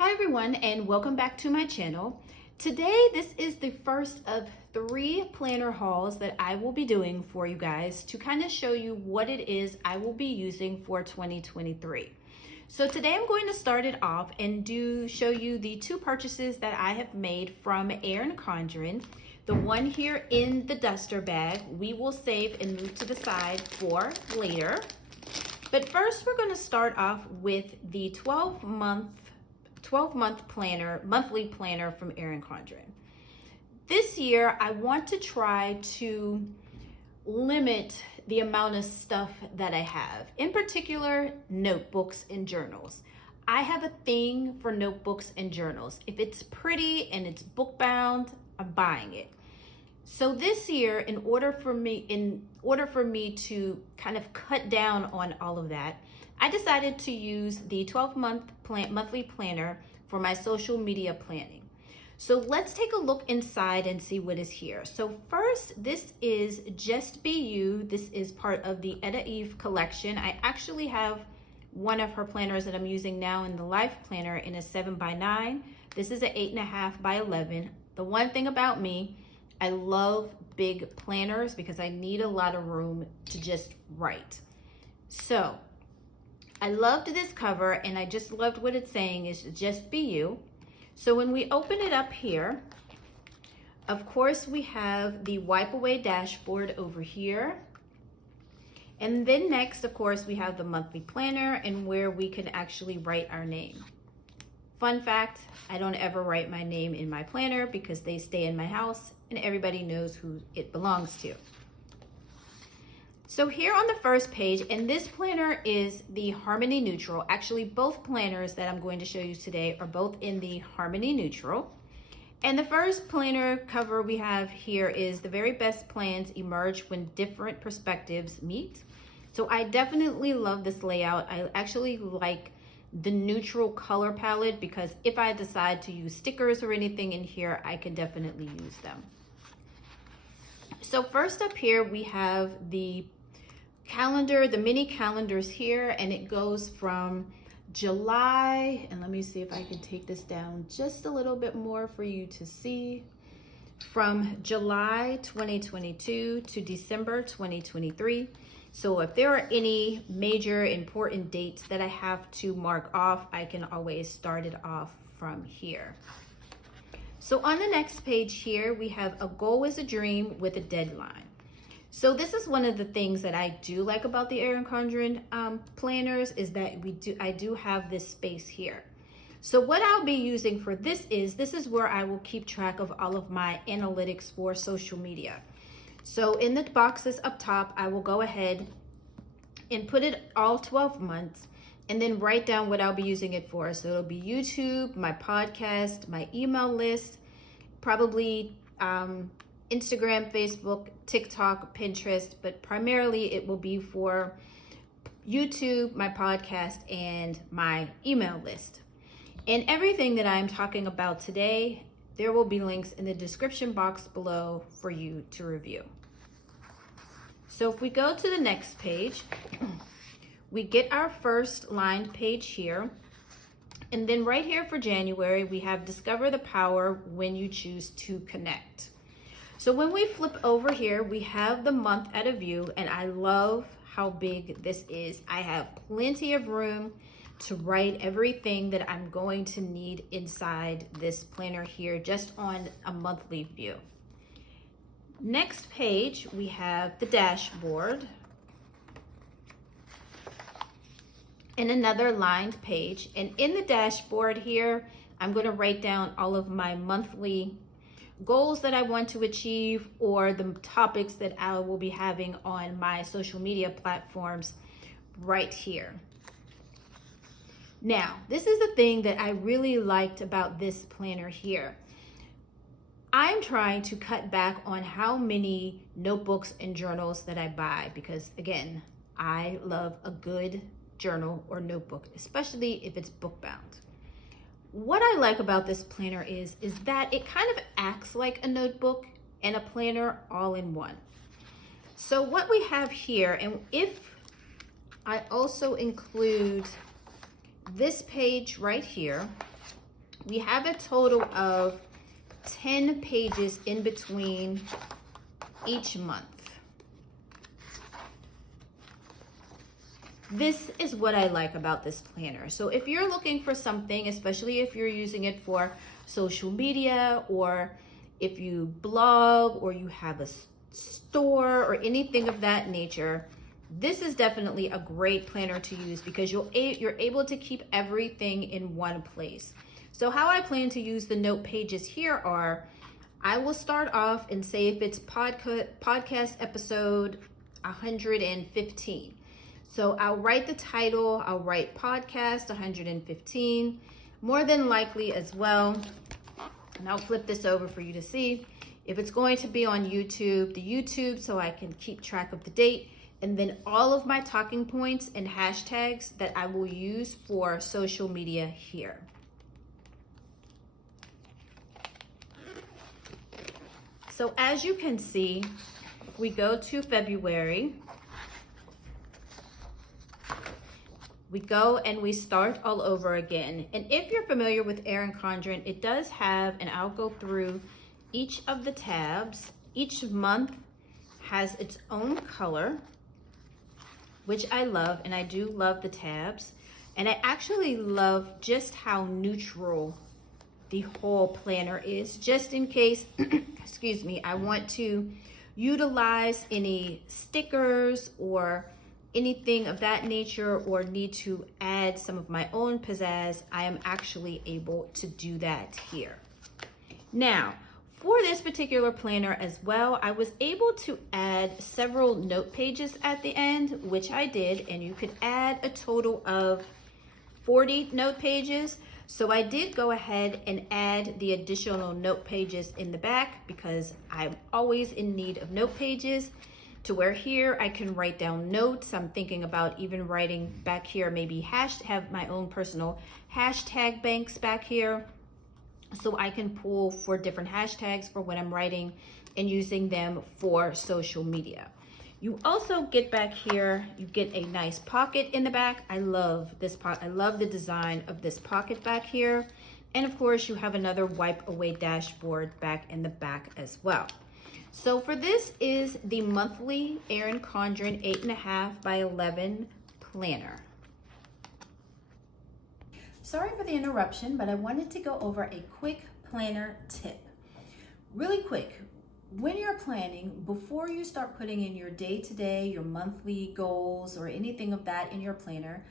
Hi everyone, and welcome back to my channel. Today this is the first of 3 planner hauls that I will be doing for you guys to kind of show you what it is I will be using for 2023. So today I'm going to start it off and show you the 2 purchases that I have made from Erin Condren. The one here in the duster bag we will save and move to the side for later. But first we're going to start off with the 12-month planner, monthly planner from Erin Condren. This year, I want to try to limit the amount of stuff that I have. In particular, notebooks and journals. I have a thing for notebooks and journals. If it's pretty and it's book bound, I'm buying it. So this year, in order for me to kind of cut down on all of that, I decided to use the 12-month monthly planner for my social media planning. So let's take a look inside and see what is here. So first, this is Just Be You. This is part of the Etta Eve collection. I actually have one of her planners that I'm using now in the Life Planner in a 7x9. This is an 8.5x11. The one thing about me, I love big planners because I need a lot of room to just write. So I loved this cover and I just loved what it's saying is Just Be You. So when we open it up here, of course we have the wipe away dashboard over here. And then next, of course, we have the monthly planner and where we can actually write our name. Fun fact, I don't ever write my name in my planner because they stay in my house and everybody knows who it belongs to. So here on the first page, and this planner is the Harmony Neutral. Actually, both planners that I'm going to show you today are both in the Harmony Neutral. And the first planner cover we have here is The Very Best Plans Emerge When Different Perspectives Meet. So I definitely love this layout. I actually like the neutral color palette because if I decide to use stickers or anything in here, I can definitely use them. So first up here, we have the calendar, the mini calendars here, and it goes from July, and let me see if I can take this down just a little bit more for you to see, from July 2022 to December 2023. So if there are any major important dates that I have to mark off, I can always start it off from here. So on the next page here, we have A Goal is a Dream with a Deadline. So this is one of the things that I do like about the Erin Condren planners is that I do have this space here. So what I'll be using for this is where I will keep track of all of my analytics for social media. So in the boxes up top, I will go ahead and put it all 12 months and then write down what I'll be using it for. So it'll be YouTube, my podcast, my email list, probably Instagram, Facebook, TikTok, Pinterest, but primarily it will be for YouTube, my podcast, and my email list. And everything that I'm talking about today, there will be links in the description box below for you to review. So if we go to the next page, we get our first lined page here. And then right here for January, we have Discover the Power When You Choose to Connect. So when we flip over here, we have the month at a view, and I love how big this is. I have plenty of room to write everything that I'm going to need inside this planner here, just on a monthly view. Next page, we have the dashboard and another lined page. And in the dashboard here, I'm going to write down all of my monthly goals that I want to achieve or the topics that I will be having on my social media platforms right here. Now, this is the thing that I really liked about this planner here. I'm trying to cut back on how many notebooks and journals that I buy because, again, I love a good journal or notebook, especially if it's book bound. What I like about this planner is that it kind of acts like a notebook and a planner all in one. So what we have here, and if I also include this page right here, We have a total of 10 pages in between each month. This is what I like about this planner. So if you're looking for something, especially if you're using it for social media, or if you blog, or you have a store or anything of that nature, this is definitely a great planner to use because you're able to keep everything in one place. So how I plan to use the note pages here are, I will start off and say if it's podcast episode 115. So I'll write the title, I'll write podcast 115, more than likely as well. And I'll flip this over for you to see. If it's going to be on YouTube, the YouTube, so I can keep track of the date. And then all of my talking points and hashtags that I will use for social media here. So as you can see, if we go to February, we go and we start all over again. And if you're familiar with Erin Condren, it does have, and I'll go through each of the tabs. Each month has its own color, which I love, and I do love the tabs. And I actually love just how neutral the whole planner is, just in case, excuse me, I want to utilize any stickers or anything of that nature, or need to add some of my own pizzazz, I am actually able to do that here. Now, for this particular planner as well, I was able to add several note pages at the end, which I did, and you could add a total of 40 note pages. So I did go ahead and add the additional note pages in the back because I'm always in need of note pages, to where here I can write down notes. I'm thinking about even writing back here, maybe have my own personal hashtag banks back here, so I can pull for different hashtags for when I'm writing and using them for social media. You also get back here, you get a nice pocket in the back. I love this pocket. I love the design of this pocket back here. And of course, you have another wipe away dashboard back in the back as well. So for this is the monthly Erin Condren 8.5 by 11 planner. Sorry for the interruption, but I wanted to go over a quick planner tip. Really quick, when you're planning, before you start putting in your day-to-day, your monthly goals, or anything of that in your planner,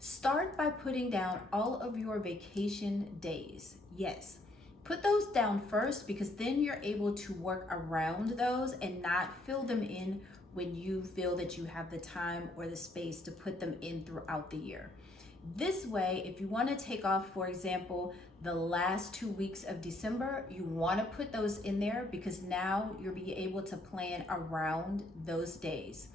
start by putting down all of your vacation days. Yes. Put those down first, because then you're able to work around those and not fill them in when you feel that you have the time or the space to put them in throughout the year. This way, if you want to take off, for example, the last 2 weeks of December, you want to put those in there because now you'll be able to plan around those days.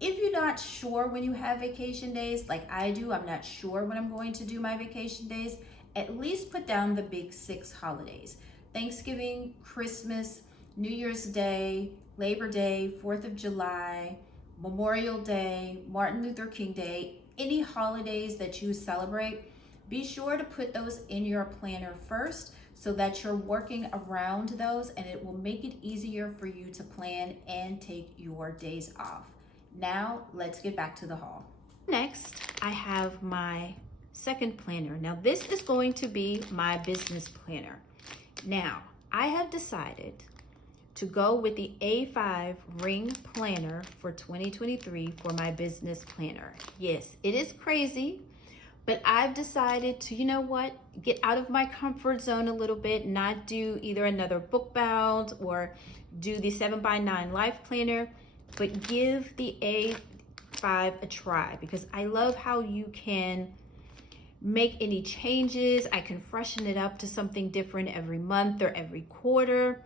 If you're not sure when you have vacation days, like I do, I'm not sure when I'm going to do my vacation days, at least put down the big 6 holidays: Thanksgiving, Christmas, New Year's Day, Labor Day, 4th of July, Memorial Day, Martin Luther King Day, any holidays that you celebrate. Be sure to put those in your planner first so that you're working around those, and it will make it easier for you to plan and take your days off. Now, let's get back to the haul. Next, I have my second planner. Now, this is going to be my business planner. Now, I have decided to go with the A5 ring planner for 2023 for my business planner. Yes, it is crazy, but I've decided to, you know what, get out of my comfort zone a little bit, not do either another book bound or do the 7x9 life planner, but give the A5 a try, because I love how you can make any changes. I can freshen it up to something different every month or every quarter.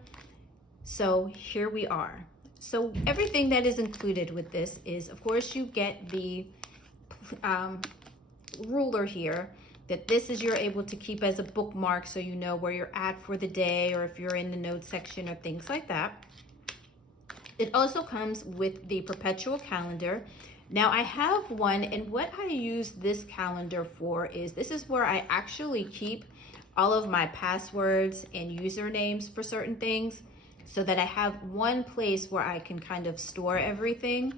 So here we are. So everything that is included with this is, of course, you get the ruler here, that this is you're able to keep as a bookmark so you know where you're at for the day, or if you're in the notes section or things like that. It also comes with the perpetual calendar. Now I have one, and what I use this calendar for is, this is where I actually keep all of my passwords and usernames for certain things so that I have one place where I can kind of store everything.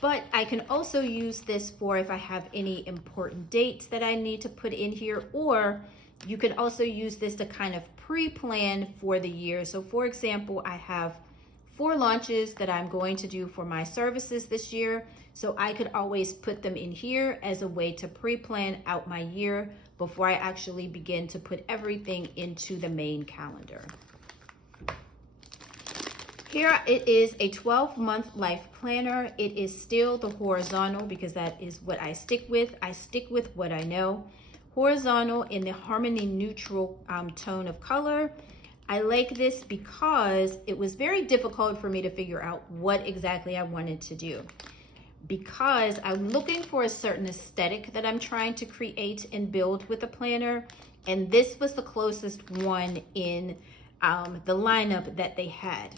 But I can also use this for if I have any important dates that I need to put in here, or you can also use this to kind of pre-plan for the year. So for example, I have 4 launches that I'm going to do for my services this year. So I could always put them in here as a way to pre-plan out my year before I actually begin to put everything into the main calendar. Here it is a 12-month life planner. It is still the horizontal because that is what I stick with. I stick with what I know. Horizontal in the Harmony Neutral tone of color. I like this because it was very difficult for me to figure out what exactly I wanted to do, because I'm looking for a certain aesthetic that I'm trying to create and build with the planner, and this was the closest one in the lineup that they had.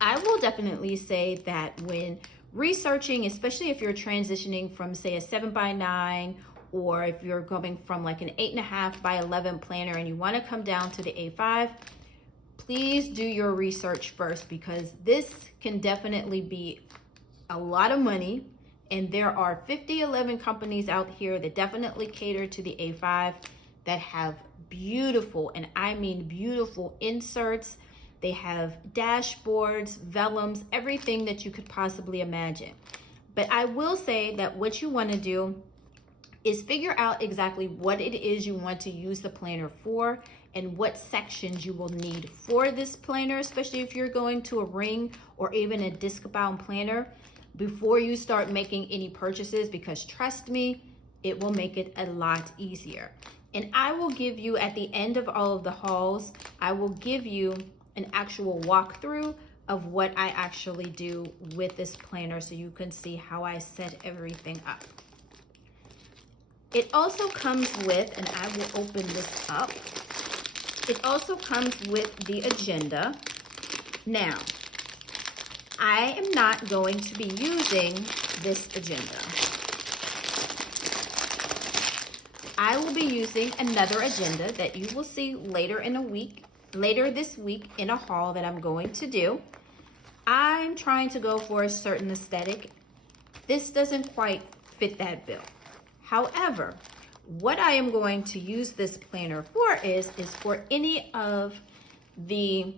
I will definitely say that when researching, especially if you're transitioning from say a 7x9, or if you're going from like an 8.5x11 planner and you want to come down to the A5, please do your research first, because this can definitely be a lot of money. And there are 50-11 companies out here that definitely cater to the A5 that have beautiful, and I mean beautiful, inserts. They have dashboards, vellums, everything that you could possibly imagine. But I will say that what you want to do is figure out exactly what it is you want to use the planner for and what sections you will need for this planner, especially if you're going to a ring or even a disc-bound planner, before you start making any purchases, because trust me, it will make it a lot easier. And I will give you, at the end of all of the hauls, I will give you an actual walkthrough of what I actually do with this planner so you can see how I set everything up. It also comes with, and I will open this up, it also comes with the agenda. Now, I am not going to be using this agenda. I will be using another agenda that you will see later this week in a haul that I'm going to do. I'm trying to go for a certain aesthetic. This doesn't quite fit that bill. However, what I am going to use this planner for is for any of the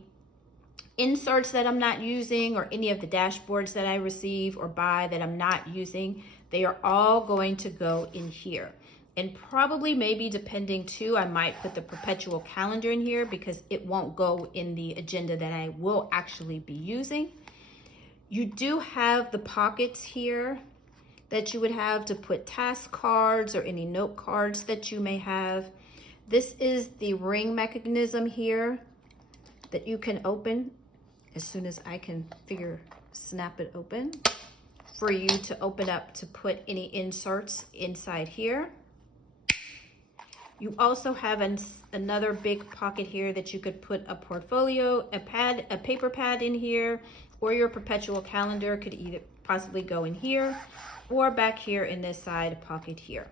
inserts that I'm not using, or any of the dashboards that I receive or buy that I'm not using. They are all going to go in here. And probably, maybe depending too, I might put the perpetual calendar in here because it won't go in the agenda that I will actually be using. You do have the pockets here that you would have to put task cards or any note cards that you may have. This is the ring mechanism here that you can open as soon as I can snap it open, for you to open up to put any inserts inside here. You also have another big pocket here that you could put a portfolio, a paper pad in here, or your perpetual calendar could either possibly go in here or back here in this side pocket here.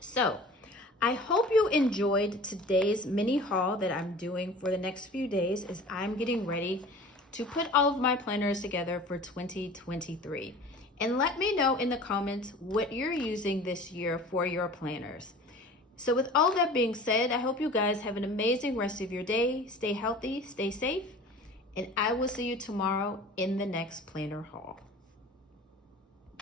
So I hope you enjoyed today's mini haul that I'm doing for the next few days as I'm getting ready to put all of my planners together for 2023. And let me know in the comments what you're using this year for your planners. So with all that being said, I hope you guys have an amazing rest of your day. Stay healthy, stay safe, and I will see you tomorrow in the next planner haul.